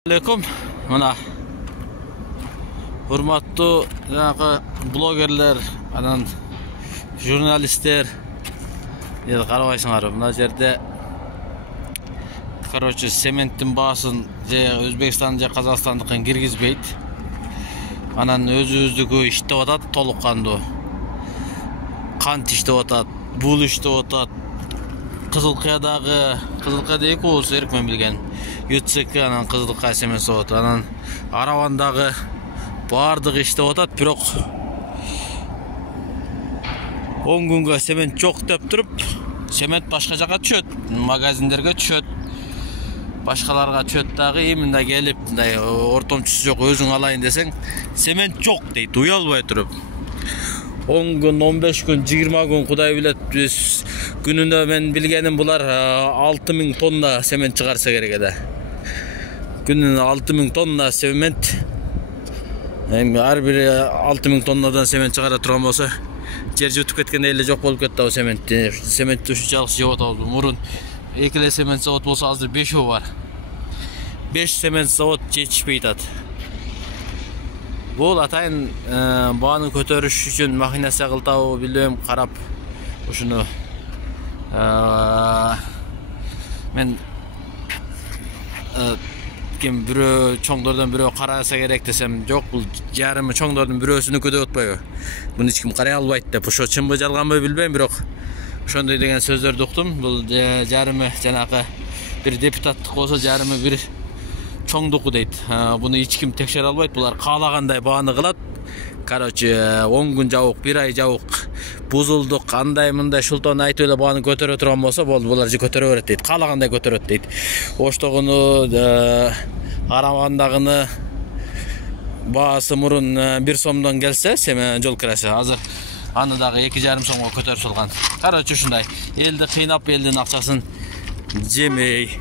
Assalamualaikum. Mana hurmatlı blogerler, anan jurnalistler, yer karabaysыңар. Mına jerde sementin baсын же Өзбекстан же Казакстандыкын киргизбейт. Анан өзүбүздүкү иштеп атат толук кандуу. Кант иштеп атат, бул иштеп атат. Кызылкаядагы эки ооз эркмен билген. ЮЦК анан Кызылкая семен заводу, анан Аравандагы бардыгы иштеп атат, бирок 10 күнгө семент жок деп туруп, семент башка жака түшөт, магазиндерге түшөт, башкаларга түшөт дагы, мында келип, мындай ортомчусу жок, өзүң алайын десең, семент жок дейт, уялбай туруп. 10 gün, 15 gün, 20 gün Kuday bilet biz gününe ben bilgenim bular 6000 tonna sement çıkarsa gerek ede. Gününe 6000 tonna sement. Her biri 6000 tonnadan sement çıkara turan olsa yer jutup ketken elle jok bolup ketти o sement. Sement ушунчалык жеп атабыз. Мурун экиле сement завод болсо азыр 5 бар. 5 сement завод жетишпей атат. Бул атайын бааны көтөрүш үчүн махинасы кылтабы билбейм, карап ушуну мен ким бирөө чоңдордон бирөө караса керек десем, жок, бул жарымы чоңдордун бирөөсүнүкү деп атпайбы. Муну эч ким карай албайт деп, ошо чынбы жалганбы билбейм, бирок ошондой деген сөздөрдү уктум. Бул жарымы жанагы бир депутаттык болсо жарымы бир чоңдуку дейт. Буну эч ким текшере албайт. Булар каалагандай бааны кылат. 10 күн жабык, 1 ай жабык, бузулдук, андай мындай шултон айтып эле бааны көтөрө турган болсо, булар же көтөрө берет дейт. Каалагандай көтөрөт дейт. Оштогуну Аравандагыны баасы мурун 1 сомдон келсе, семен жол кирасы азыр аны дагы 2,5 сомго көтөрүп салган. Ушундай элди кыйнап, элдин акчасын жемей